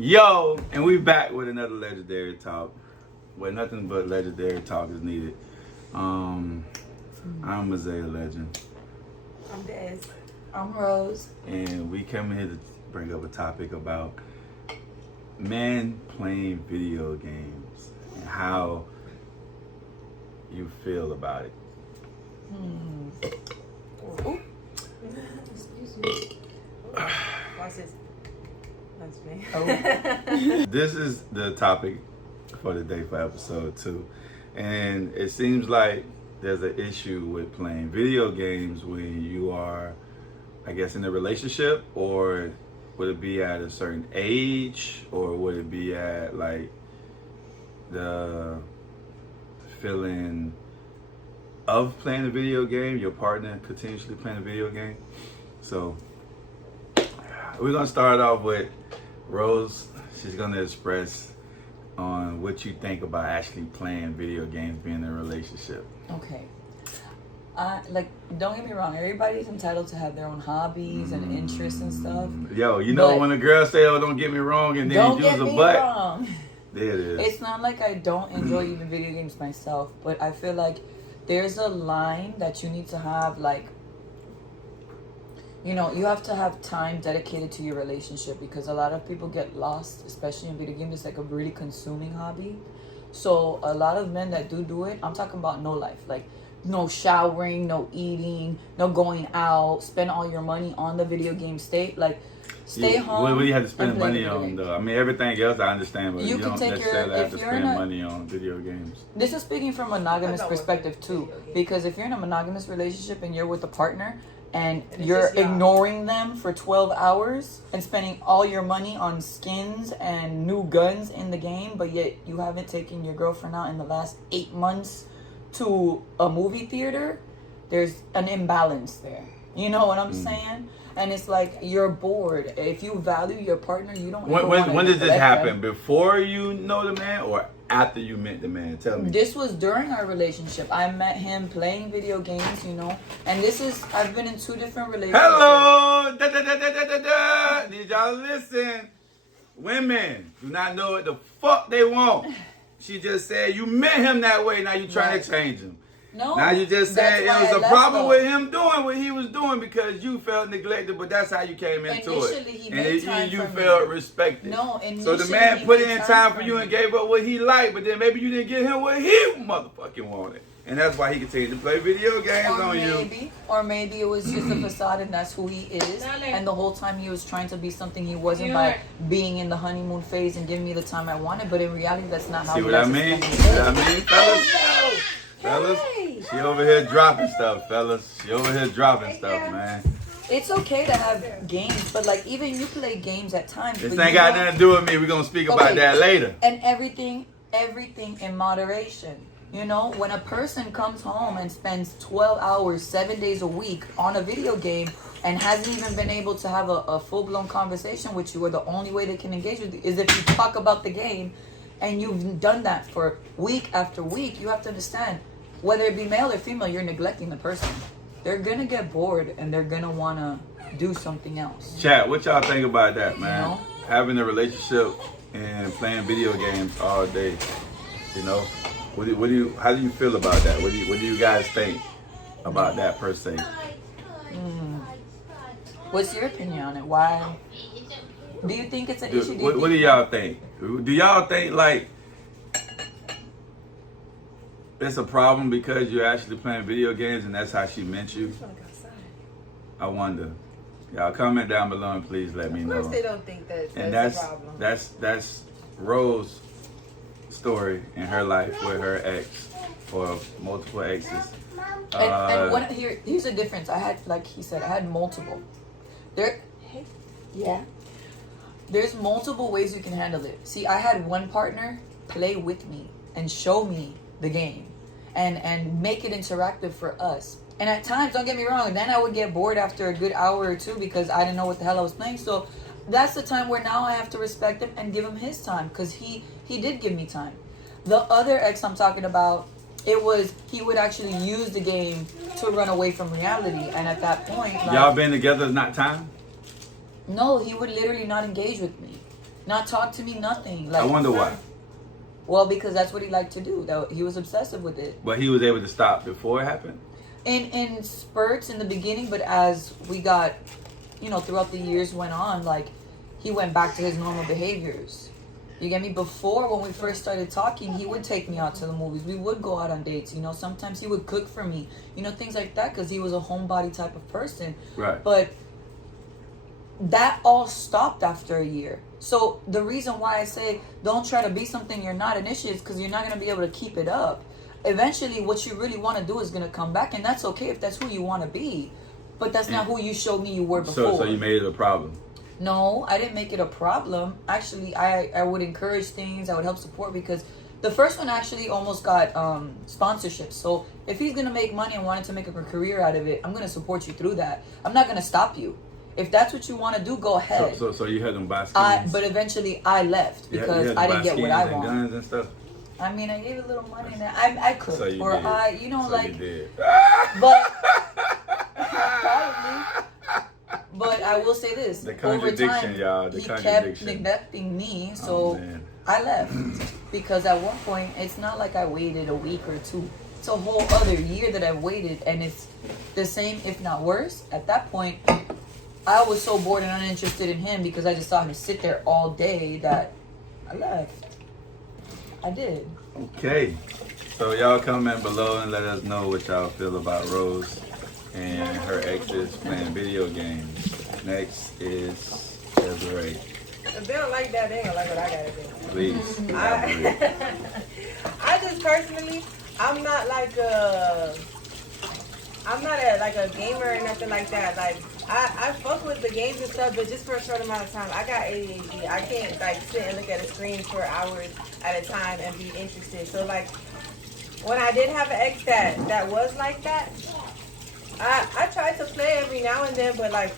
Yo, and we back with another legendary talk, where nothing but legendary talk is needed. I'm Isaiah Legend, I'm Des. I'm Rose. and we came here to bring up a topic about men playing video games and how you feel about it. Excuse me. Watch this. That's me. Oh. This is the topic for the day for episode 2, and it seems like there's an issue with playing video games when you are, I guess, in a relationship, or would it be at a certain age, or would it be at like the feeling of playing a video game, your partner continuously playing a video game? So we're gonna start off with Rose. She's gonna express on what you think about actually playing video games, being in a relationship. Okay. Don't get me wrong. Everybody's entitled to have their own hobbies and interests and stuff. Yo, you know But- when a girl say, "Oh, don't get me wrong," and then Don't you get use a me butt. wrong. There it is. It's not like I don't enjoy even video games myself, but I feel like there's a line that you need to have, like, you know, you have to have time dedicated to your relationship, because a lot of people get lost, especially in video games. It's like a really consuming hobby. So a lot of men that do it, I'm talking about no life, like no showering, no eating, no going out, spend all your money on the video game state, like stay home. What do you have to spend and play money video on, games. though? I mean, everything else I understand, but You you can don't take your- necessarily have if to you're spend in a- money on video games. This is speaking from a monogamous I thought it was perspective too, video games. because if you're in a monogamous relationship and you're with a partner and And it's you're just y'all. ignoring them for 12 hours and spending all your money on skins and new guns in the game, but yet you haven't taken your girlfriend out in the last 8 months to a movie theater, there's an imbalance there. You know what I'm saying? And it's like you're bored. If you value your partner, you don't. ever wanna When did this neglect happen? them. Before you know the man, or after you met the man? Tell me. This was during our relationship. I met him playing video games, you know, and I've been in 2 different relationships. Hello! Da, da, da, da, da, da, da. Need y'all to listen. Women do not know what the fuck they want. She just said you met him that way, now you trying Right. to change him. No. Now you just that's said it why was I a left, problem though. with him doing what he was doing because you felt neglected, but that's how you came into Initially, it. he And made time you for me. felt respected. No, So the initially, man he put made in time time for for you me. and gave up what he liked, but then maybe you didn't give him what he motherfucking wanted. And that's why he continued to play video games on you. Or maybe it was just a facade and that's who he is. And the whole time he was trying to be something he wasn't by being in the honeymoon phase and giving me the time I wanted. But in reality, that's not how See he what I likes to mean? spend See his what I day. mean, fellas? Fellas? She over here dropping stuff, fellas. She over here dropping stuff, man. It's okay to have games, but like even you play games at times. This but ain't you got don't- nothing to do with me. We're going to speak about Okay. that later. And everything in moderation. You know, when a person comes home and spends 12 hours, 7 days a week on a video game and hasn't even been able to have a full-blown conversation with you, or the only way they can engage with you is if you talk about the game, and you've done that for week after week, you have to understand, whether it be male or female, you're neglecting the person. They're gonna get bored and they're gonna wanna do something else. Chat, what y'all think about that, man? You know? Having a relationship and playing video games all day. You know, how do you feel about that? What do you guys think about that per se? What's your opinion on it? Why? Do you think it's an issue? What do y'all think? Do y'all think like it's a problem because you're actually playing video games and that's how she met you? I wonder. Y'all comment down below and please let me Of know. course they don't think that And that's a problem. that's Rose's story in her life with her ex or multiple exes. Here's the difference. I had, like he said, I had multiple. There's multiple ways you can handle it. See, I had one partner play with me and show me the game and make it interactive for us. And at times, don't get me wrong, then I would get bored after a good hour or two because I didn't know what the hell I was playing. So that's the time where now I have to respect him and give him his time, because he did give me time. The other ex I'm talking about, he would actually use the game to run away from reality. And at that point, like, Y'all been together not time? no, he would literally not engage with me. Not talk to me, nothing. Like, I wonder why. Well, because that's what he liked to do. That he was obsessive with it. But he was able to stop before it happened. In spurts in the beginning, but as we got, throughout the years went on, like he went back to his normal behaviors. You get me? Before, when we first started talking, he would take me out to the movies. We would go out on dates. Sometimes he would cook for me. Things like that, because he was a homebody type of person. Right. But that all stopped after a year. So the reason why I say don't try to be something you're not initially is because you're not going to be able to keep it up. Eventually, what you really want to do is going to come back, and that's okay if that's who you want to be. But that's not who you showed me you were before. So you made it a problem. No, I didn't make it a problem. Actually, I would encourage things. I would help support, because the first one actually almost got sponsorships. So if he's going to make money and wanted to make a career out of it, I'm going to support you through that. I'm not going to stop you. If that's what you want to do, go ahead. So you had them buy skins? But eventually I left because you had I to didn't buy get what skins I and want. Guns and stuff? I mean, I gave a little money and I could. So you or did. I, you know, So like... you did. But... probably. But I will say this. The Over contradiction, time, y'all. The he kept contradiction. neglecting me, Oh, so man. I left. Because at one point, it's not like I waited a week or two. It's a whole other year that I've waited, and it's the same, if not worse. At that point, I was so bored and uninterested in him because I just saw him sit there all day that I left. I did. Okay. So y'all comment below and let us know what y'all feel about Rose and her exes playing video games. Next is Desiree. If they don't like that, they ain't gonna like what I gotta do. Please elaborate. I just personally, I'm not like a gamer or nothing like that. Like I fuck with the games and stuff, but just for a short amount of time. I got ADHD. I can't like sit and look at a screen for hours at a time and be interested. So like when I did have an ex that was like that, I tried to play every now and then, but like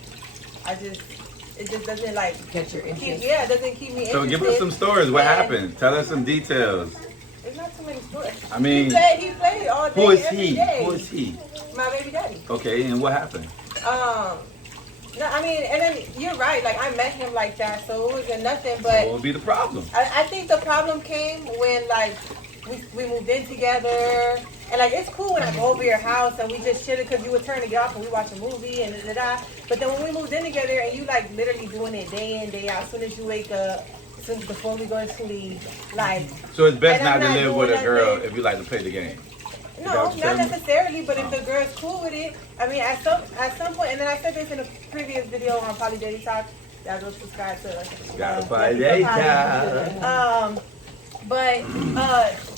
it just doesn't like Catch your interest. it doesn't keep me interested. So give us some stories. What And happened? Tell us some details. There's not too many stories. I mean, he played all day, Who is every he? day. Who is he? My baby daddy. Okay, and what happened? No, I mean, and then you're right. Like I met him like that, so it wasn't nothing. But What would be the problem? I think the problem came when like we moved in together, and like it's cool when I go over your house and we just chill because you would turn it off and we watch a movie and da da da. But then when we moved in together and you like literally doing it day in day out, as soon as you wake up, as soon as before we go to sleep, like. So it's best And not I'm to not live with doing a girl nothing. if you like to play the game. No, Is that what not you're telling me? necessarily, but if the girl's cool with it, I mean, at some point, and then I said this in a previous video on Poly Daily Talk. Y'all go subscribe to. Got a Poly Daily Talk. But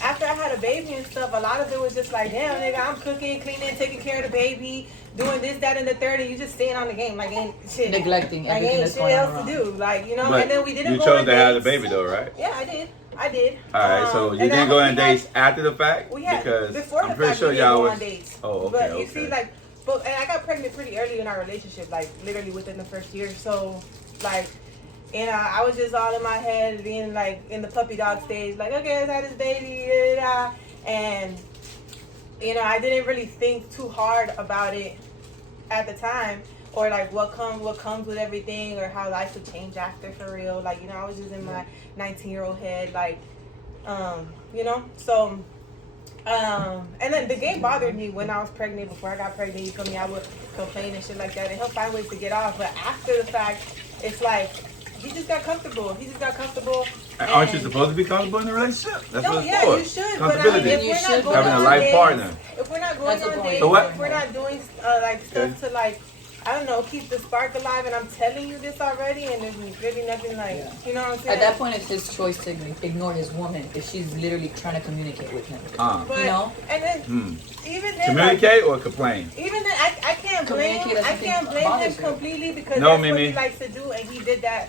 after I had a baby and stuff, a lot of it was just like, damn, nigga, I'm cooking, cleaning, taking care of the baby, doing this, that, and the third, and you just staying on the game, like ain't shit, Neglecting like everything ain't that's shit going else on to do, like you know. But and then we didn't you go chose on to have the dates. baby though, right? Yeah, I did. All right, so you And didn't then go on we had- dates after the fact? We had Because before I'm the pretty fact sure we didn't y'all go was. on dates. Oh, okay, But you okay. see, like, and I got pregnant pretty early in our relationship, like literally within the first year. So, like, and I was just all in my head, being like in the puppy dog stage, like, okay, let's have this baby, da, da, da. And I didn't really think too hard about it at the time, or like what comes with everything, or how life would change after for real. Like, I was just in my 19-year-old head, like, so. And then the game bothered me when I was pregnant. Before I got pregnant, you feel me? I would complain and shit like that, and he'll find ways to get off. But after the fact, it's like he just got comfortable. Aren't you supposed to be comfortable in a relationship? That's No, what it's yeah, for. you should. But I mean, Comfortability. if You we're should not going having a on life dates, partner. if we're not going That's the on point. dates, So what- if we're not doing like stuff to like, I don't know, keep the spark alive, and I'm telling you this already, and there's really nothing like, you know what I'm saying? At that point, it's his choice to ignore his woman if she's literally trying to communicate with him. But, you know? and then even then, Communicate or complain? even then, I can't blame Communicate I as can't something blame him bothers you. completely because No, that's what Mimi. he likes to do, and he did that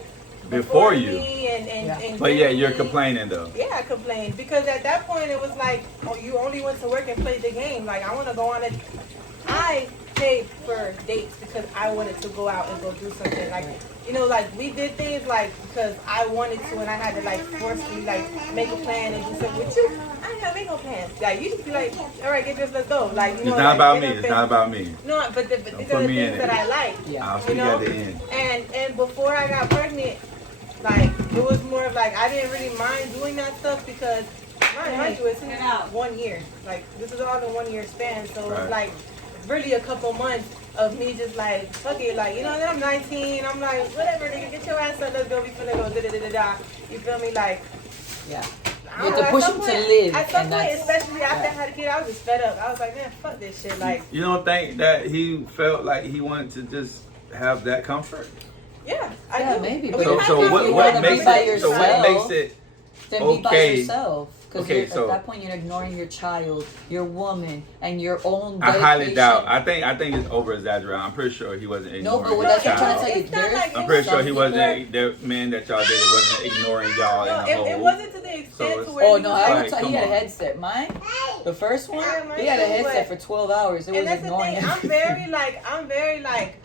Before you. me and Yeah. But yeah, you're me. complaining though. Yeah, I complained because at that point it was like, oh, you only went to work and played the game. Like I want to go on I paid for dates because I wanted to go out and go do something. Like like we did things like because I wanted to, and I had to like forcefully like make a plan and do something with you. I didn't have make no plans. Like you just be like, all right, get this, let's go. Like It's not like, about me. get up It's and- not about me. No, but these put are the me in things it. that I like. Yeah. I'll You speak know, at the end. and before I got pregnant, Like, it was more of like, I didn't really mind doing that stuff because, mind you, it's in 1 year. Like, this is all in 1 year span. So Right. it's like, really a couple months of me just like, fuck it. Like, you know, then I'm 19. I'm like, whatever, nigga, get your ass up. Let's go. We finna go da-da-da-da-da. You feel me? Like, Yeah. I You don't have to know, push at them some to point- live. At some and point, that's, especially after I had a kid, I was just fed up. I was like, man, fuck this shit. Like, You don't think that he felt like he wanted to just have that comfort? yeah, I Yeah, do. maybe, But but we So, had so if what, you conflict. what wanna makes be by it? So what yourself, makes it? then be by Okay. yourself. Because Okay, so- at that point, you're ignoring your child, your woman, and your own I dedication. highly doubt. I think it's over exaggerated. I'm pretty sure he wasn't No, ignoring but his that's what I'm trying child. to tell you. It's not There's like I'm it pretty was sure he some wasn't. The man that y'all dated wasn't ignoring y'all No, in the whole. it wasn't to the extent So to it's- where Oh he no, was I like, would tell you, he come had a on. headset. Mine, the first one, Yeah, mine he had a too, headset but- for 12 hours. It and was that's the ignoring thing. him. I'm very like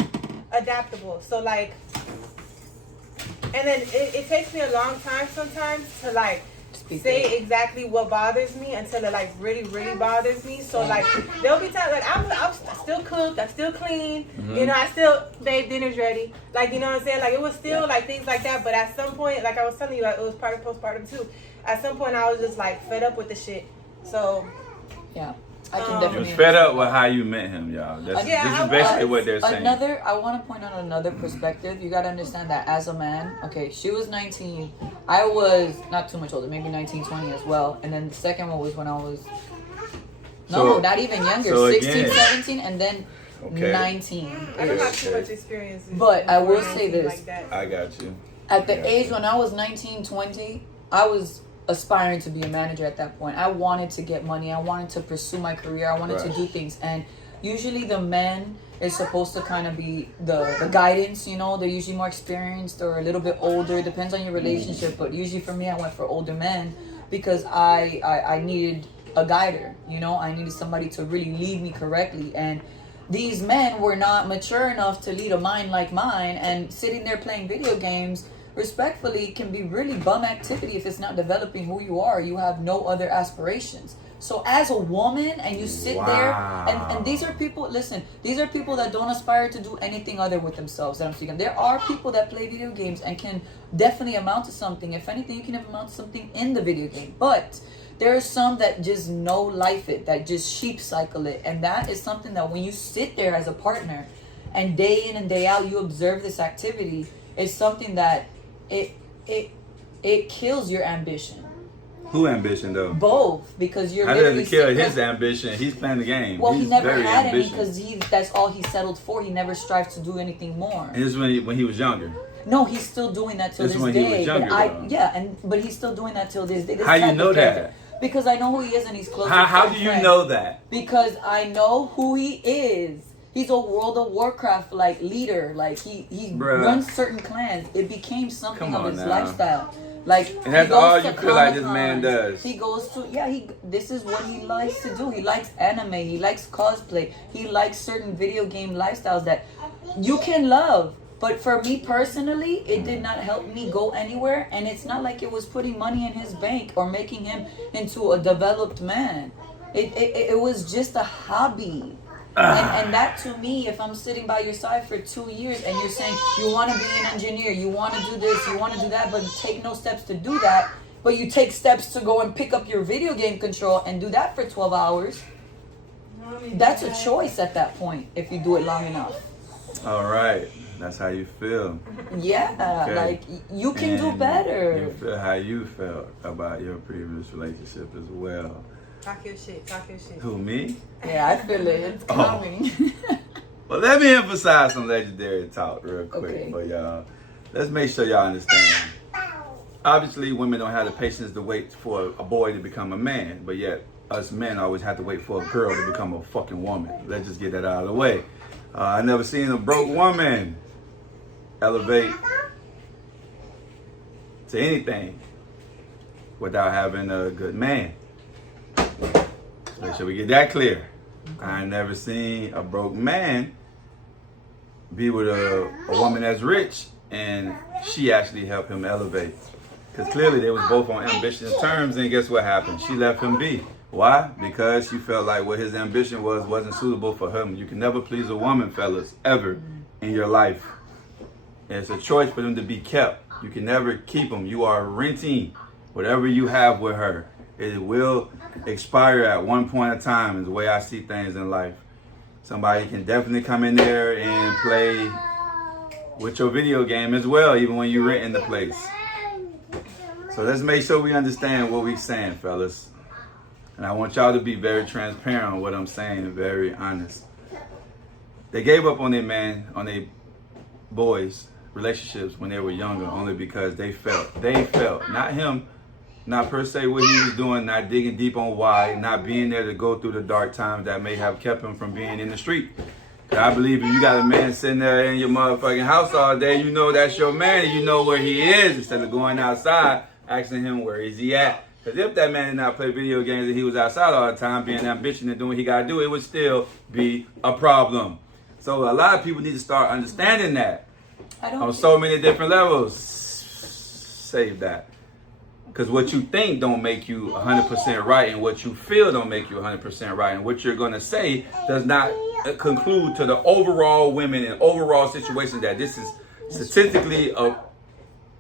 adaptable. So like, and then it takes me a long time sometimes to like Speak say up. exactly what bothers me until it like really bothers me. So like there'll be times like I still cook, I still clean, you know, I still babe dinner's ready. Like, you know what I'm saying? Like it was still like things like that. But at some point, like I was telling you, like, it was part of postpartum too. At some point, I was just like fed up with the shit. So Yeah, I can You You definitely. was fed up with how you met him, y'all. That's, Yeah, this I is basically was. what they're saying. I want to point out another perspective. You got to understand that as a man, okay, she was 19. I was not too much older, maybe 19, 20 as well. And then the second one was when I was, no, So- not even younger, so 16, again- 17, and then Okay. 19. I don't have too Okay. much experience. But I will before say anything this. Like that. I got you. At the Yeah. age when I was 19, 20, I was aspiring to be a manager at that point. I wanted to get money. I wanted to pursue my career. I wanted Right. to do things. And usually the men is supposed to kind of be the guidance, you know. They're usually more experienced or a little bit older. Depends on your relationship. But usually for me, I went for older men because I needed a guider, you know. I needed somebody to really lead me correctly. And these men were not mature enough to lead a mind like mine, and sitting there playing video games respectfully can be really bum activity if it's not developing who you are. You have no other aspirations. So as a woman and you sit there and these are people, listen, these are people that don't aspire to do anything other with themselves that I'm speaking. There are people that play video games and can definitely amount to something. If anything, you can amount to something in the video game. But there are some that just no life it, that just sheep cycle it. And that is something that when you sit there as a partner and day in and day out you observe this activity, it's something that it kills your ambition. Who ambition though? Both, because you're How does literally it kill sitting his there- ambition? He's playing the game. Well, He's he never very had any ambitious. because that's all he settled for. He never strives to do anything more. And this is when he was younger. No, he's still doing that till This this when he was day. younger, But though. but he's still doing that till this day. This How you type of know character. that? Because I know who he is and he's close. How to do you friend. know that? Because I know who he is. He's a World of Warcraft like leader. Like he Bruh. runs certain clans. It became something Come of on his now. lifestyle. Like And that's he goes all to you feel like this man Comic-Cons. does. He goes to this is what he likes to do. He likes anime. He likes cosplay. He likes certain video game lifestyles that you can love. But for me personally, it did not help me go anywhere. And it's not like it was putting money in his bank or making him into a developed man. It was just a hobby. And that to me, if I'm sitting by your side for 2 years and you're saying you want to be an engineer, you want to do this, you want to do that, but take no steps to do that, but you take steps to go and pick up your video game control and do that for 12 hours, that's a choice at that point if you do it long enough. All right. That's how you feel. Yeah, Okay. like you can do And better. You feel how you felt about your previous relationship as well. Talk your shit. Talk your shit. Who, me? Yeah, I feel it. It's Oh. coming. Well, let me emphasize some legendary talk real quick Okay. for y'all. Let's make sure y'all understand. Obviously, women don't have the patience to wait for a boy to become a man, but yet us men always have to wait for a girl to become a fucking woman. Let's just get that out of the way. I never seen a broke woman elevate to anything without having a good man. Make sure we get that clear. I ain't never seen a broke man be with a woman that's rich and she actually helped him elevate. Because clearly they was both on ambitious terms, and guess what happened? She left him be. Why? Because she felt like what his ambition wasn't suitable for him. You can never please a woman, fellas, ever in your life. And it's a choice for them to be kept. You can never keep them. You are renting whatever you have with her. It will expire at one point in time is the way I see things in life. Somebody can definitely come in there and play with your video game as well, even when you're renting the place. So let's make sure we understand what we're saying, fellas. And I want y'all to be very transparent on what I'm saying and very honest. They gave up on their man, on their boys' relationships when they were younger only because they felt, not him, not per se what he was doing, not digging deep on why, not being there to go through the dark times that may have kept him from being in the street. I believe if you got a man sitting there in your motherfucking house all day, you know that's your man and you know where he is instead of going outside asking him where is he at. Because if that man did not play video games and he was outside all the time being ambitious and doing what he got to do, it would still be a problem. So a lot of people need to start understanding that on so many different levels. Save that. Because what you think don't make you 100% right, and what you feel don't make you 100% right, and what you're going to say does not conclude to the overall women and overall situation that this is statistically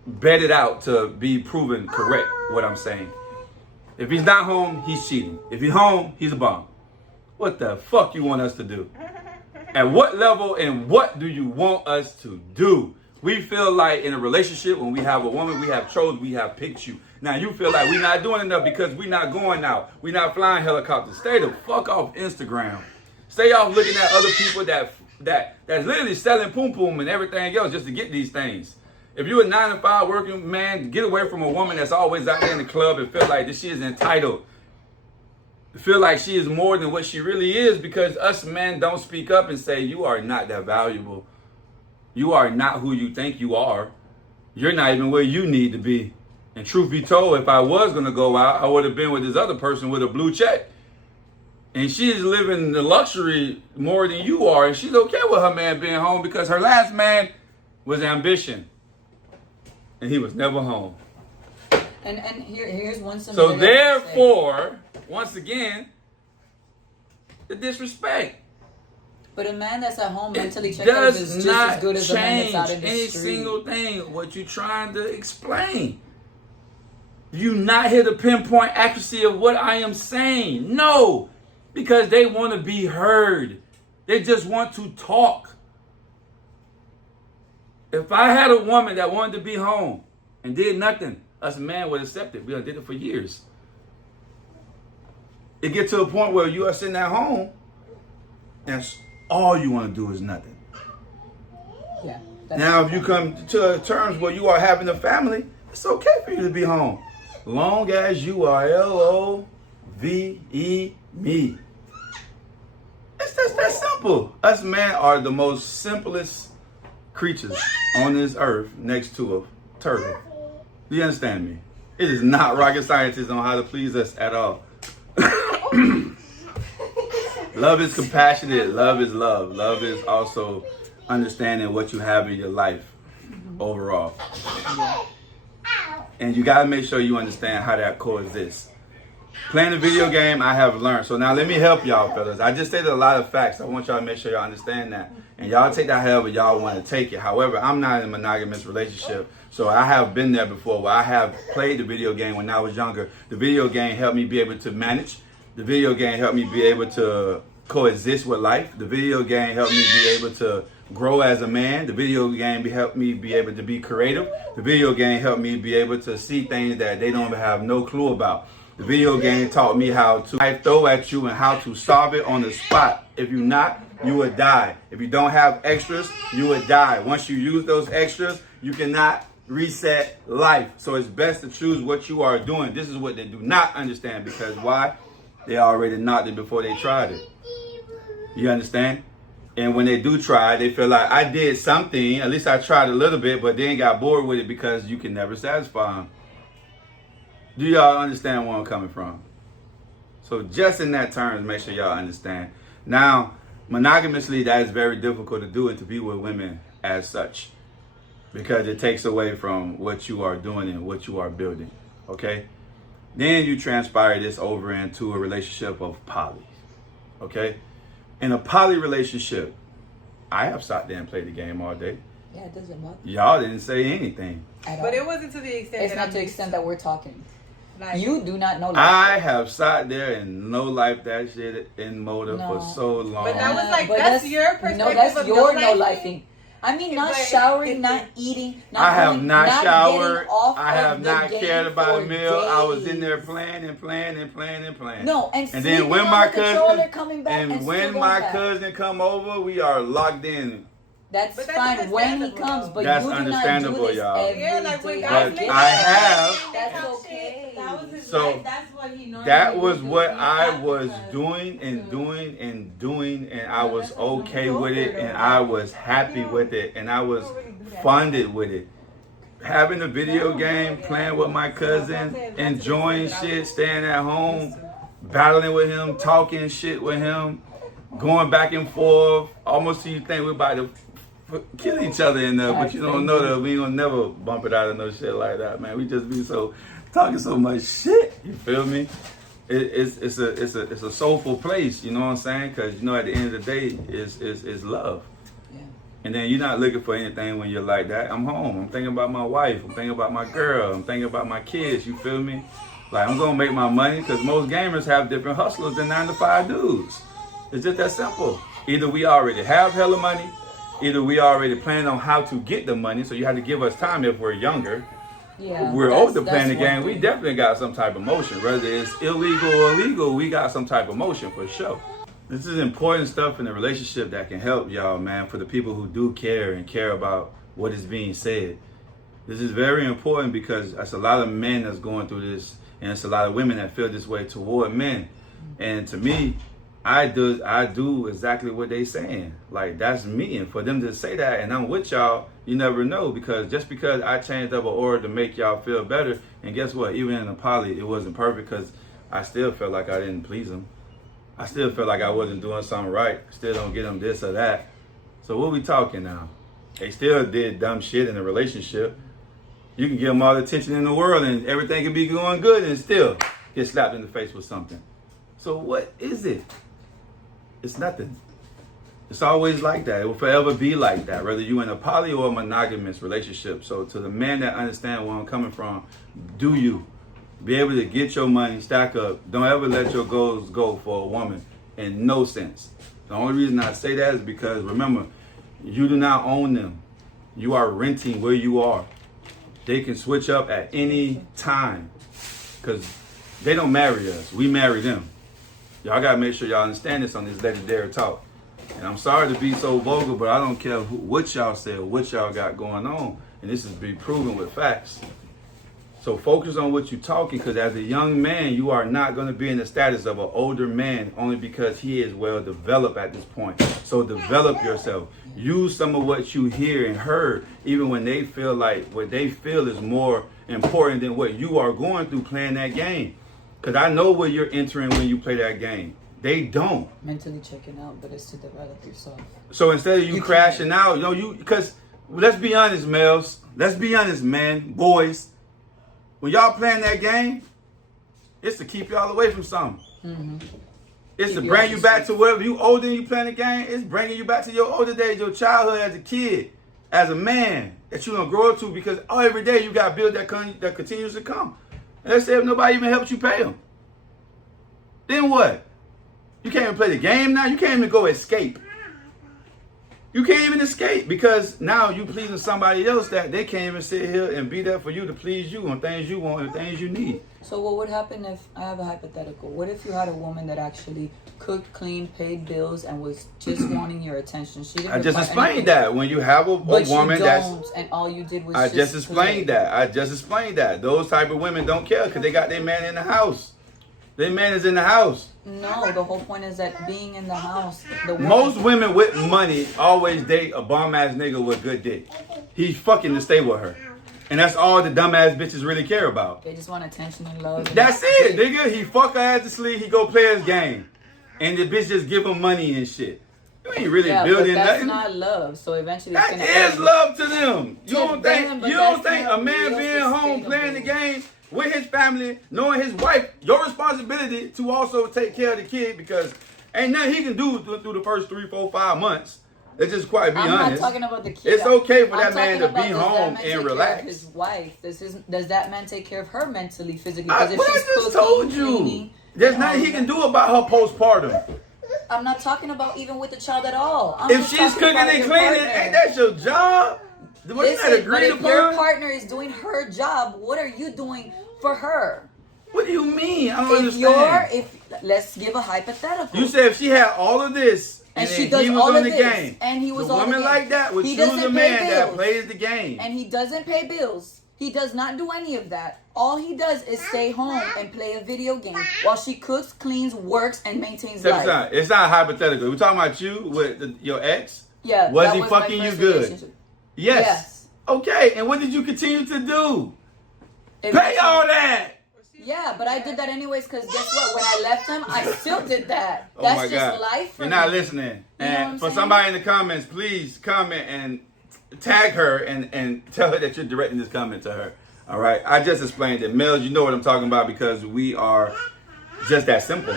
bedded out to be proven correct, what I'm saying. If he's not home, he's cheating. If he's home, he's a bum. What the fuck you want us to do? At what level and what do you want us to do? We feel like in a relationship, when we have a woman, we have chose, we have picked you. Now you feel like we're not doing enough because we're not going out. We're not flying helicopters. Stay the fuck off Instagram. Stay off looking at other people that's literally selling poom poom and everything else just to get these things. If you're a 9-to-5 working man, get away from a woman that's always out there in the club and feel like this she is entitled. Feel like she is more than what she really is because us men don't speak up and say you are not that valuable. You are not who you think you are. You're not even where you need to be. And truth be told, if I was going to go out, I would have been with this other person with a blue check. And she's living the luxury more than you are. And she's okay with her man being home because her last man was ambition. And he was never home. And here's one So therefore, once again, the disrespect. But a man that's at home mentally checked out is just as good as a man that's out in the street. Any single thing what you're trying to explain. You not hear the pinpoint accuracy of what I am saying. No, because they want to be heard. They just want to talk. If I had a woman that wanted to be home and did nothing, us men would accept it. We done did it for years. It get to a point where you are sitting at home and all you want to do is nothing. Yeah. Now, if you come to terms where you are having a family, it's okay for you to be home. Long as you are L-O-V-E, me. It's just that simple. Us men are the most simplest creatures on this earth next to a turtle. Do you understand me? It is not rocket science on how to please us at all. Love is compassionate. Love is love. Love is also understanding what you have in your life overall. And you got to make sure you understand how that coexists. Playing a video game, I have learned. So now let me help y'all, fellas. I just stated a lot of facts. I want y'all to make sure y'all understand that. And y'all take that however y'all want to take it. However, I'm not in a monogamous relationship. So I have been there before where I have played the video game when I was younger. The video game helped me be able to manage. The video game helped me be able to coexist with life. The video game helped me be able to grow as a man. The video game helped me be able to be creative. The video game helped me be able to see things that they don't have no clue about. The video game taught me how to throw at you and how to solve it on the spot. If you're not, you would die. If you don't have extras, you would die. Once you use those extras, you cannot reset life. So it's best to choose what you are doing. This is what they do not understand because why? They already knocked it before they tried it. You understand? And when they do try, they feel like I did something. At least I tried a little bit, but then got bored with it because you can never satisfy them. Do y'all understand where I'm coming from? So just in that terms, make sure y'all understand. Now, monogamously, that is very difficult to do and to be with women as such. Because it takes away from what you are doing and what you are building. Okay? Then you transpire this over into a relationship of poly. Okay? In a poly relationship, I have sat there and played the game all day. Yeah, it doesn't bother me Y'all didn't say anything. at But all. it wasn't to the extent It's that not I'm to the used extent to. that we're talking. Like, You do not know. I have sat there and no life that shit in motor No. for so long. But that was like, But that's your perspective No, that's of your no no lifing. lifing. I mean, not But- showering, not eating, not I have going- not showered. getting off I of have the not game cared about a for meal. I was in there days. playing and playing and playing and playing. No, and then sleeping when on my the controller, cousin coming back, and and still when going my back. cousin come over, we are locked in. That's But that's fine when he understandable, comes, though. but That's you do not do understandable, this y'all. every Yeah, like when day. guys But live I together, have- That's they talk okay. shit. That was his So, life. That's what he normally That was would do. what He I had was because- doing and doing and doing, and I was that's how you okay go with it, for it, and though. I was happy with it, and I was don't really do that. funded with it. Having a video No, game, yeah. playing with my cousin, That's enjoying what I shit, was staying at home, used to. battling with him, talking shit with him, going back and forth, almost till you think we're about to kill each other in there, but you don't know that we ain't gonna never bump it out of no shit like that, man. We just be so talking so much shit. You feel me? It's a soulful place. You know what I'm saying? Because you know at the end of the day, it's love. Yeah. And then you're not looking for anything when you're like that. I'm home. I'm thinking about my wife. I'm thinking about my girl. I'm thinking about my kids. You feel me? Like I'm gonna make my money because most gamers have different hustlers than 9-to-5 dudes. It's just that simple. Either we already have hella money, either we already plan on how to get the money. So you have to give us time if we're younger. Yeah, We're that's- older playing the that's one game. We thing. definitely got some type of motion. Whether it's illegal or legal, we got some type of motion for sure. This is important stuff in the relationship that can help y'all, man, for the people who do care and care about what is being said. This is very important because that's a lot of men that's going through this, and it's a lot of women that feel this way toward men. And to me, I do exactly what they saying. Like that's me, and for them to say that, and I'm with y'all, you never know, because just because I changed up an order to make y'all feel better, and guess what? Even in a poly, it wasn't perfect because I still felt like I didn't please them. I still felt like I wasn't doing something right. Still don't get them this or that. So what we talking now? They still did dumb shit in a relationship. You can give them all the attention in the world and everything can be going good and still get slapped in the face with something. So what is it? It's nothing. It's always like that. It will forever be like that, whether you're in a poly or a monogamous relationship. So to the men that understand where I'm coming from, do you be able to get your money, stack up. Don't ever let your goals go for a woman in no sense. The only reason I say that is because remember, you do not own them. You are renting where you are. They can switch up at any time because they don't marry us. We marry them. Y'all gotta make sure y'all understand this on this legendary talk. And I'm sorry to be so vulgar, but I don't care what y'all say or what y'all got going on. And this is be proven with facts. So focus on what you're talking, because as a young man, you are not going to be in the status of an older man only because he is well developed at this point. So develop yourself. Use some of what you hear and heard, even when they feel like what they feel is more important than what you are going through playing that game. Because I know where you're entering when you play that game. They don't. Mentally checking out, but it's to develop yourself. So instead of you You crashing out, because let's be honest, males. Let's be honest, man, boys. When y'all playing that game, it's to keep y'all away from something. Mm-hmm. It's Keep to you bring off you the back streets. to wherever you older and you playing the game. It's bringing you back to your older days, your childhood as a kid, as a man that you're gonna grow up to. Because every day you got bills that continues to come. And let's say if nobody even helps you pay them, then what? You can't even play the game now. You can't even go escape. You can't even escape because now you pleasing somebody else that they can't even sit here and be there for you to please you on things you want and things you need. So what would happen if, I have a hypothetical, what if you had a woman that actually cooked, cleaned, paid bills, and was just wanting your attention? She didn't I just require explained anything. that when you have a But woman you that's. don't, and all you did was I just explained that. I just explained that. Those type of women don't care because they got their man in the house. Their man is in the house. No, the whole point is that being in the house, the woman, Most women with money always date a bum ass nigga with good dick. He's fucking to stay with her. And that's all the dumbass bitches really care about. they just want attention and love. And That's it, nigga. He fuck her ass to sleep. He go play his game. And the bitch just give him money and shit. You ain't really Yeah, building but that's nothing. not love. So eventually it's That gonna is end. love to them. You To don't them, think but you don't that's think a not man real being home playing the sustainable. game with his family, knowing his wife, your responsibility to also take care of the kid because ain't nothing he can do through the first 3, 4, 5 months. Let's just quite be I'm honest. not talking about the kid. It's okay for I'm that man to talking be about, does that home man and take care of relax. his wife? Does that man take care of her mentally, physically? I, Because if what she's I just cooking, told you. cleaning, There's and all nothing he of can that. do about her postpartum. I'm not talking about even with the child at all. I'm If just she's talking cooking about and your cleaning, partner. ain't that your job? Wasn't that Listen, but agreed if your upon? partner is doing her job, what are you doing for her? What do you mean? I don't If understand. let's give a hypothetical. You said if she had all of this And and she then does he was all on of the this, game, and he was the on the woman game. like that would He choose doesn't a pay man that bills. plays the game. And he doesn't pay bills. He does not do any of that. All he does is stay home and play a video game while she cooks, cleans, works, and maintains Step life. aside. It's not hypothetical. We're talking about you with your ex. Yeah, Was that he my fucking you first good? relationship. Yes. Yes. Okay. And what did you continue to do? If Pay she- all that. Yeah, but I did that anyways because guess what? When I left him, I still did that. Oh That's my just God. life for You're me. not listening. You know what And I'm for saying? somebody in the comments, please comment and tag her and tell her that you're directing this comment to her. All right. I just explained it. Males, you know what I'm talking about because we are just that simple.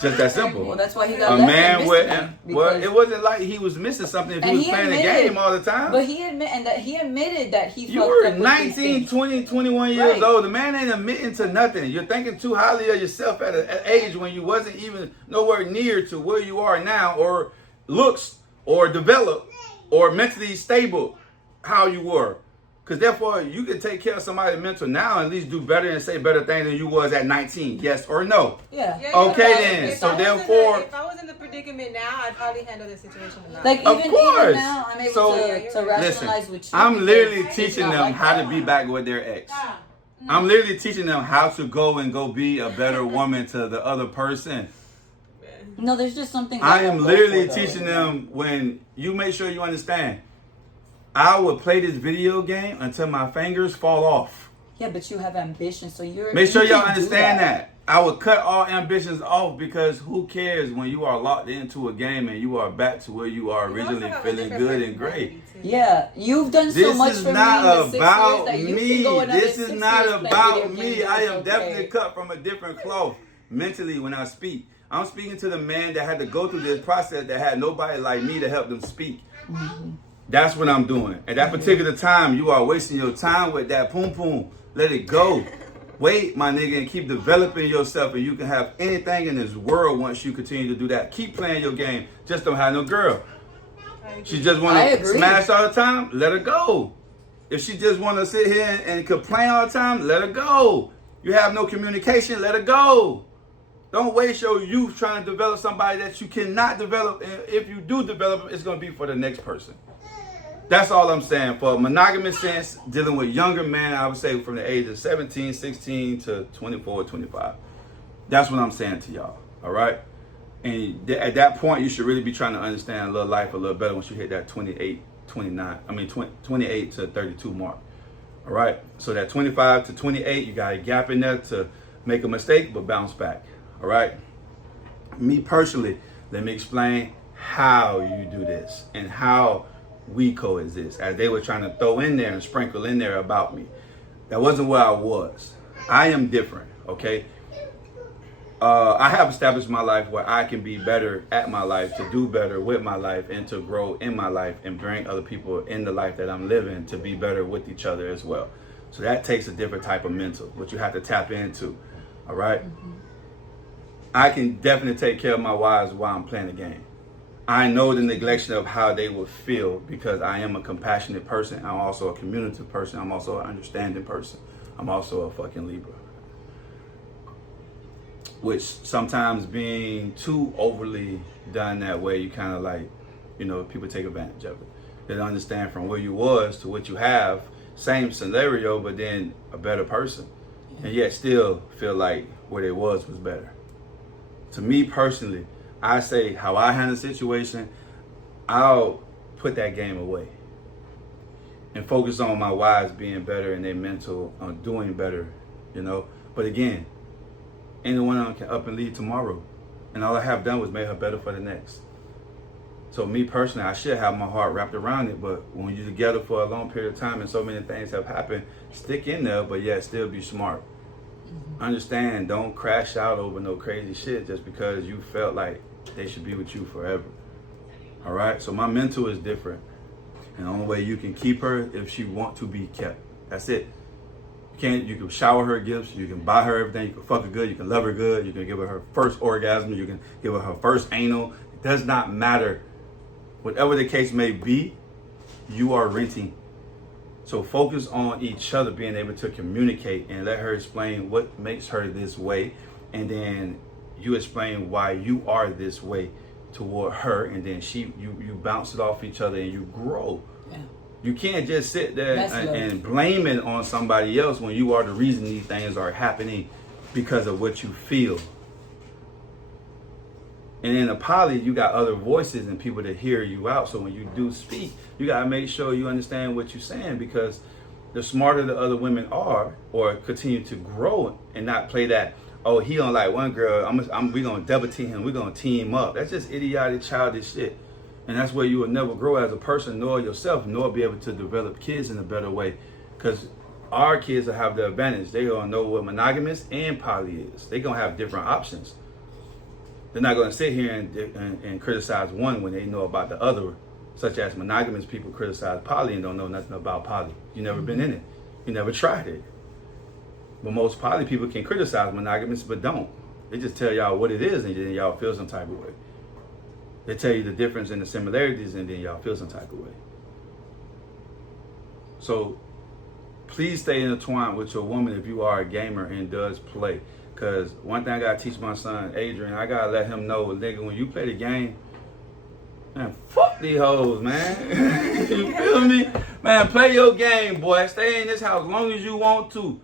Just that simple. Well, that's why he got A left man and with, missed me, well, because- it wasn't like he was missing something if he And was he playing the admitted- game all the time. But he admitted that he You fucked were up with 19, these things. 20, 21 years Right. old. The man ain't admitting to nothing. You're thinking too highly of yourself at an age when you wasn't even nowhere near to where you are now, or looks, or developed, or mentally stable how you were. Because therefore, you can take care of somebody's mental now and at least do better and say better things than you was at 19. Yes or no? Yeah. Yeah, Okay, you're right. then. If So I was in the- therefore- if I was in the predicament now, I'd probably handle the situation a lot. Like Of even course. now, I'm able So- to rationalize with you. I'm because literally it's teaching not them like how that. to be back with their ex. I'm literally teaching them how to go be a better woman to the other person. No, there's just something. I am literally teaching them when you make sure you understand. I would play this video game until my fingers fall off. Yeah, but you have ambition, so you're. Make sure you y'all can do understand that. I would cut all ambitions off because who cares when you are locked into a game and you are back to where you are You also originally have a feeling different good and great. personality, too. Yeah, you've done so This much is for me in not the 6 years about that you can me. go another This 6 is not years playing about video me. games, I it's am okay. definitely cut from a different cloth mentally when I speak. I'm speaking to the man that had to go through this process that had nobody like me to help them speak. That's what I'm doing. At that particular time, you are wasting your time with that poom poom. Let it go. Wait, my nigga, and keep developing yourself, and you can have anything in this world once you continue to do that. Keep playing your game. Just don't have no girl. She just want I to agree. smash all the time. Let her go. If she just want to sit here and complain all the time, let her go. You have no communication, let her go. Don't waste your youth trying to develop somebody that you cannot develop. And if you do develop, it's going to be for the next person. That's all I'm saying. For a monogamous sense, dealing with younger men, I would say from the age of 17, 16 to 24, 25. That's what I'm saying to y'all. All right? And at that point, you should really be trying to understand a little life a little better once you hit that 28 to 32 mark. All right? So that 25 to 28, you got a gap in there to make a mistake, but bounce back. All right? Me personally, let me explain how you do this and how we coexist, as they were trying to throw in there and sprinkle in there about me. That wasn't where I was. I am different, okay? I have established my life where I can be better at my life, to do better with my life, and to grow in my life and bring other people in the life that I'm living to be better with each other as well. So that takes a different type of mental, which you have to tap into, all right? I can definitely take care of my wives while I'm playing the game. I know the neglection of how they would feel because I am a compassionate person. I'm also a communicative person. I'm also an understanding person. I'm also a fucking Libra. Which sometimes being too overly done that way, you kind of like, you know, people take advantage of it. They don't understand from where you was to what you have. Same scenario, but then a better person. And yet still feel like where they was better. To me personally, I say how I handle the situation, I'll put that game away and focus on my wives being better and their mental, on doing better, you know. But again, anyone else can up and leave tomorrow. And all I have done was made her better for the next. So me personally, I should have my heart wrapped around it, but when you're together for a long period of time and so many things have happened, stick in there, but yet still be smart. Understand, don't crash out over no crazy shit just because you felt like they should be with you forever. All right, so my mental is different, and the only way you can keep her if she want to be kept. That's it. You can shower her gifts, you can buy her everything, you can fuck her good, you can love her good, you can give her first orgasm, you can give her first anal. It does not matter. Whatever the case may be, you are renting. So focus on each other being able to communicate and let her explain what makes her this way, and then you explain why you are this way toward her, and then you bounce it off each other and you grow. Yeah. You can't just sit there and blame it on somebody else when you are the reason these things are happening because of what you feel. And in a poly, you got other voices and people to hear you out. So when you do speak, you got to make sure you understand what you're saying, because the smarter the other women are, or continue to grow and not play that, oh, he don't like one girl, we going to double team him, we're going to team up. That's just idiotic, childish shit. And that's where you will never grow as a person, nor yourself, nor be able to develop kids in a better way. Because our kids will have the advantage. They're going to know what monogamous and poly is. They're going to have different options. They're not going to sit here and criticize one when they know about the other, such as monogamous people criticize poly and don't know nothing about poly. You never been in it. You never tried it. But most poly people can criticize monogamous but don't. They just tell y'all what it is and then y'all feel some type of way. They tell you the difference and the similarities and then y'all feel some type of way. So please stay intertwined with your woman if you are a gamer and does play. Because one thing I got to teach my son, Adrian, I got to let him know, nigga, when you play the game, man, fuck these hoes, man. You feel me? Man, play your game, boy. Stay in this house as long as you want to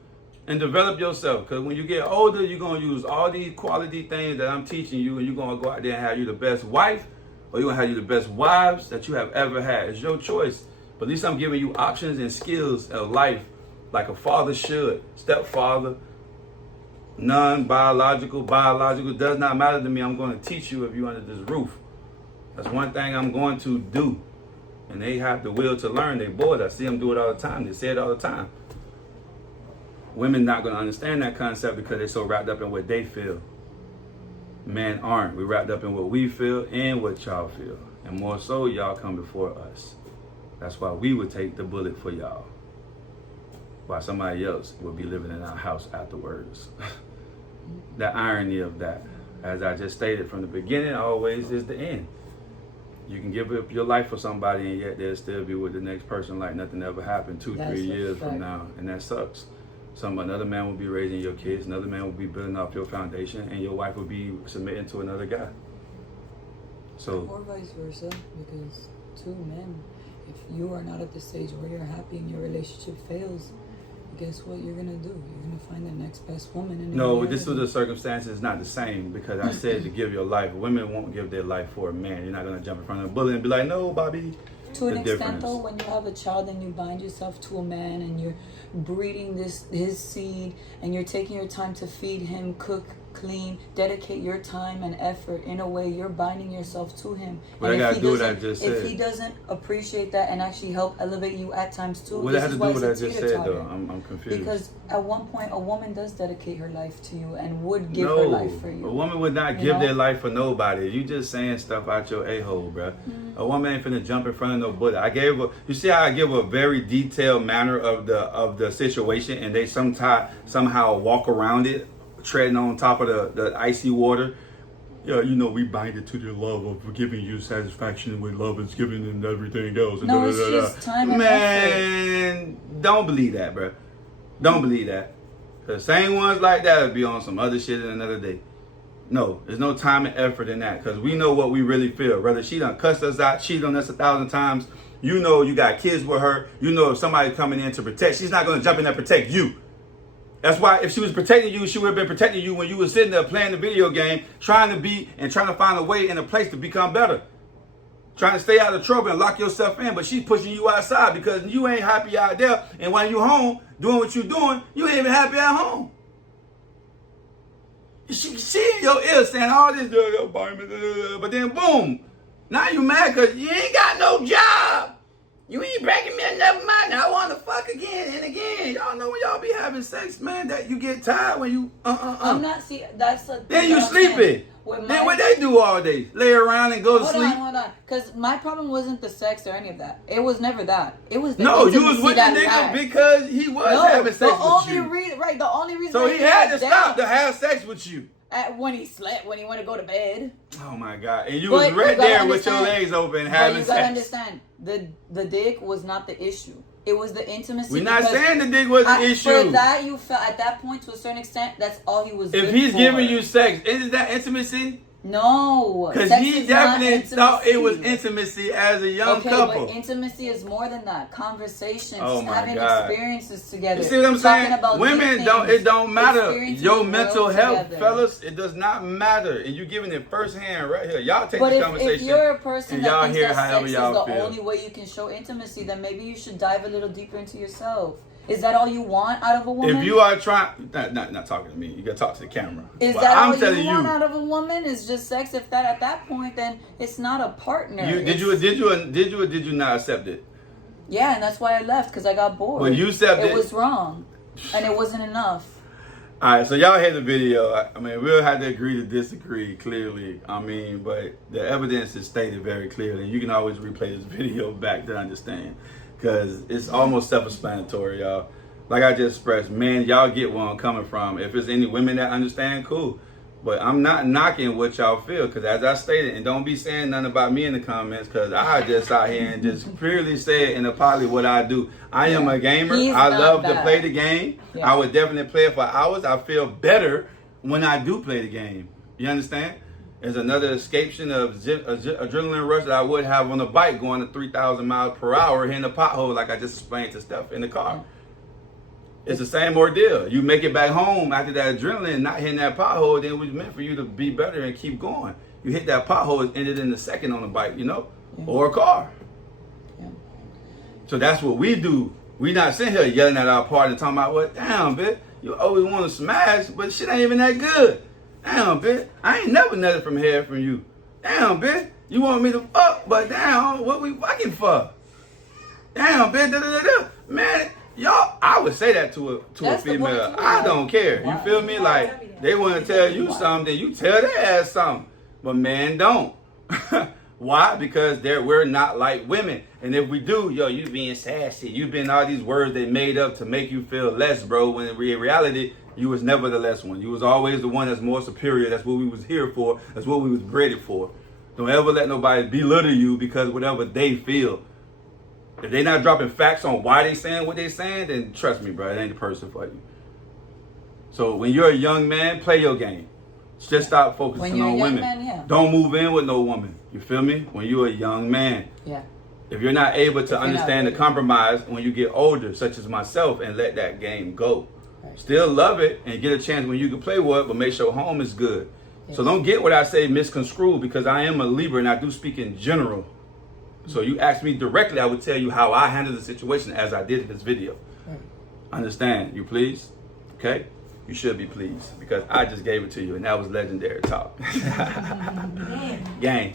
and develop yourself. Because when you get older, you're going to use all these quality things that I'm teaching you, and you're going to go out there and have you the best wife, or you're going to have you the best wives that you have ever had. It's your choice. But at least I'm giving you options and skills of life like a father should. Stepfather, non-biological, biological, does not matter to me. I'm going to teach you if you're under this roof. That's one thing I'm going to do. And they have the will to learn. They bored. I see them do it all the time. They say it all the time. Women not going to understand that concept because they're so wrapped up in what they feel. Men aren't. We're wrapped up in what we feel and what y'all feel. And more so, y'all come before us. That's why we would take the bullet for y'all, while somebody else will be living in our house afterwards. The irony of that, as I just stated from the beginning, always is the end. You can give up your life for somebody and yet they'll still be with the next person like nothing ever happened 2-3 years from now. And that sucks. Another man will be raising your kids, another man will be building off your foundation, and your wife will be submitting to another guy. So, or vice versa, because two men, if you are not at the stage where you're happy and your relationship fails, guess what you're gonna do? You're gonna find the next best woman. And no, this was the circumstances is not the same, because I said to give your life. Women won't give their life for a man. You're not gonna jump in front of a bullet and be like, no, Bobby. To an extent, though, when you have a child and you bind yourself to a man and you're breeding his seed and you're taking your time to feed him, cook, clean, dedicate your time and effort, in a way you're binding yourself to him. But I gotta do what I just said. If he doesn't appreciate that and actually help elevate you at times too, what I have to do what I just said though? I'm confused. Because at one point a woman does dedicate her life to you and would give her life for you. A woman would not give their life for nobody. You just saying stuff out your a-hole, bro. A woman ain't finna jump in front of no bullet. You see how I give a very detailed manner of the situation, and they somehow walk around it, treading on top of the icy water. Yeah, we bind it to the love of giving you satisfaction when love is given and everything else. No, it's just time and effort. Don't believe that, bro. Don't believe that. The same ones like that would be on some other shit in another day. No, there's no time and effort in that, because we know what we really feel. Whether she done cussed us out, cheated on us 1,000 times, you got kids with her, if somebody's coming in to protect, she's not going to jump in there and protect you. That's why if she was protecting you, she would have been protecting you when you were sitting there playing the video game, trying to find a way and a place to become better. Trying to stay out of trouble and lock yourself in, but she's pushing you outside because you ain't happy out there. And when you home doing what you're doing, you ain't even happy at home. She in your ear saying all this, but then boom, now you mad because you ain't got no job. You ain't breaking me, never mind. I want to fuck again and again. Y'all know when y'all be having sex, man, that you get tired when you I'm not, see, that's a... Then you sleeping. Then what they do all day? Lay around and go to sleep? Hold on. Because my problem wasn't the sex or any of that. It was never that. It was the No, you was intimacy with the that nigga lacked. because he was having sex with you. The only reason. So that he had to down stop to have sex with you. when he slept, when he went to go to bed. Oh my God! And you But was right you gotta there with your understand- legs open But having you gotta sex. understand, the dick was not the issue. It was the intimacy. We're not because saying the dick was the issue. For that, you felt at that point to a certain extent. That's all he was. If good he's for. giving you sex, isn't that intimacy? No, Because sex he is not definitely thought it was intimacy. intimacy as a young Okay, couple. but intimacy is more than that. Conversations, Oh my having God. experiences together. You see what I'm talking saying? about Women deep don't. things, It don't matter. experiencing Your the mental world health, together. fellas. It does not matter, and you giving it firsthand right here. Y'all take But this if conversation. you're a person and that y'all thinks hear that however sex is y'all the feel. only way you can show intimacy, then maybe you should dive a little deeper into yourself. Is that all you want out of a woman? If you are trying, not talking to me. You gotta talk to the camera. Is But that I'm all telling you want out of a woman? Is just sex? If that at that point, then it's not a partner. Did you or did you not accept it? Yeah, and that's why I left because I got bored. Well, you accepted it was wrong, and it wasn't enough. All right, so y'all hear the video. I mean, we'll have to agree to disagree, clearly. I mean, but the evidence is stated very clearly. You can always replay this video back to understand, because it's almost self-explanatory, y'all. Like I just expressed, man, y'all get where I'm coming from. If there's any women that understand, cool. But I'm not knocking what y'all feel, because as I stated, and don't be saying nothing about me in the comments, because I just out here and just purely say it in a poly what I do. I am a gamer. He's I not love to that. play the game. Yeah. I would definitely play it for hours. I feel better when I do play the game. You understand? There's another escapation of adrenaline rush that I would have on a bike going at 3,000 miles per hour hitting a pothole like I just explained to Steph in the car. It's the same ordeal. You make it back home after that adrenaline, not hitting that pothole, then it was meant for you to be better and keep going. You hit that pothole, it ended in a second on a bike, or a car. Yeah. So that's what we do. We not sitting here yelling at our partner talking about, what, damn, bitch, you always want to smash, but shit ain't even that good. Damn, bitch, I ain't never nutted from here from you. Damn, bitch, you want me to fuck, but damn, what we fucking for? Damn, bitch, da-da-da-da. Man, y'all, I would say that to a That's the female. point, too. I don't care. You Wow. feel me? Like, they want to tell you something, then you tell their ass something. But men don't. Why? Because we're not like women. And if we do, you being sassy. You been all these words they made up to make you feel less, bro. When in reality, you was never the less one. You was always the one that's more superior. That's what we was here for. That's what we was bred for. Don't ever let nobody belittle you because whatever they feel. If they not dropping facts on why they saying what they saying, then trust me, bro, it ain't the person for you. So when you're a young man, play your game. Just stop focusing When you're a on young women. man, yeah. Don't move in with no woman. You feel me? When you're a young man. Yeah. If you're not able to you're not understand the ready. compromise when you get older, such as myself, and let that game go. Right. Still love it and get a chance when you can play with it, but make sure home is good. Yes. So don't get what I say misconstrued, because I am a Libra and I do speak in general. So you ask me directly, I would tell you how I handled the situation as I did in this video. Right. Understand? You pleased? Okay? You should be pleased, because I just gave it to you and that was legendary talk. Gang.